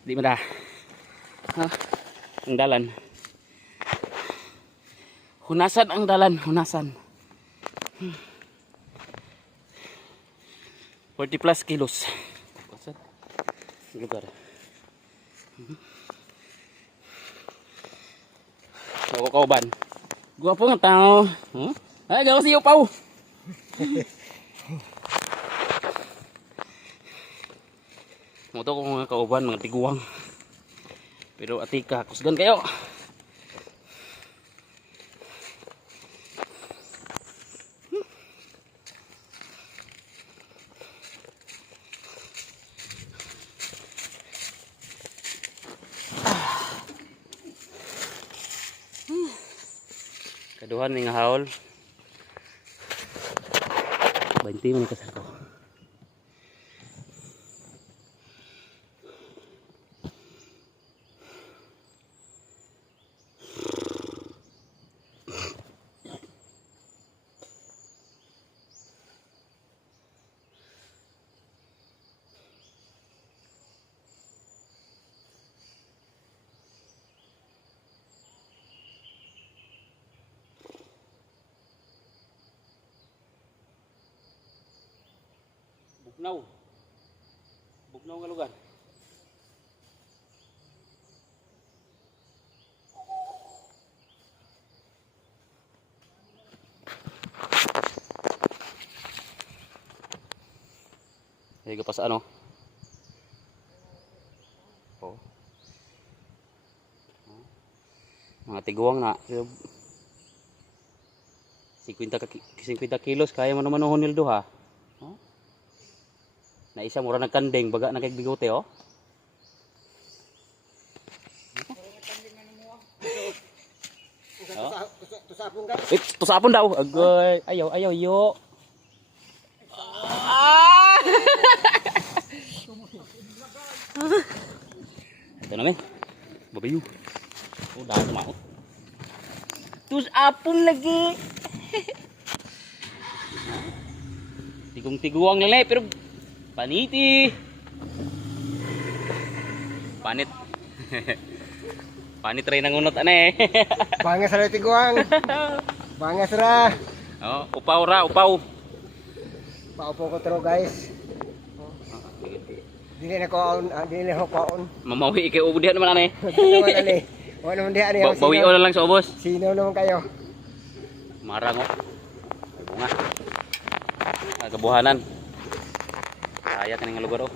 Di mo na. Ha? Ang dalan. Hunasan ang dalan, hunasan. 40 plus kilos. Lugar. Ako kauban. Guwapo nga tao. Ay, gawas iyo pa. Moto ko mga kauban, mga tiguang. Pero atika, kusgan kayo. Kaduhan ning haul. 20 man kasar ko. Bugnaw. Bugnaw nga lugar. Higa pa sa ano? Oh. Mga tiguang na. 50 kilos kaya mo naman uhon nildo ha. Oh. Na isa mura nagkandeng baga na kay bigote oh. Tusapon ka. Tusapon daw. Agoy, ayaw yo. Ah! Ito na men. Babayu. Oh, dahil tumaot. Tusapon lagi. Tigong-tiguang nila pero paniti. Panit. Panit rin ang unot ane. Bangas ra tiguang. Bangas ra. Oh, upaw ra, upaw. Paupo ko tro guys. Dili na ko kaon. Mamawi kay ubudihan naman ane. Naman ani. Wala man diha niya. Bawi na lang sa ubos. Sino naman kayo? Marang oh. Ay bunga. Nagabuhanan. Kaya kaning lugar oh.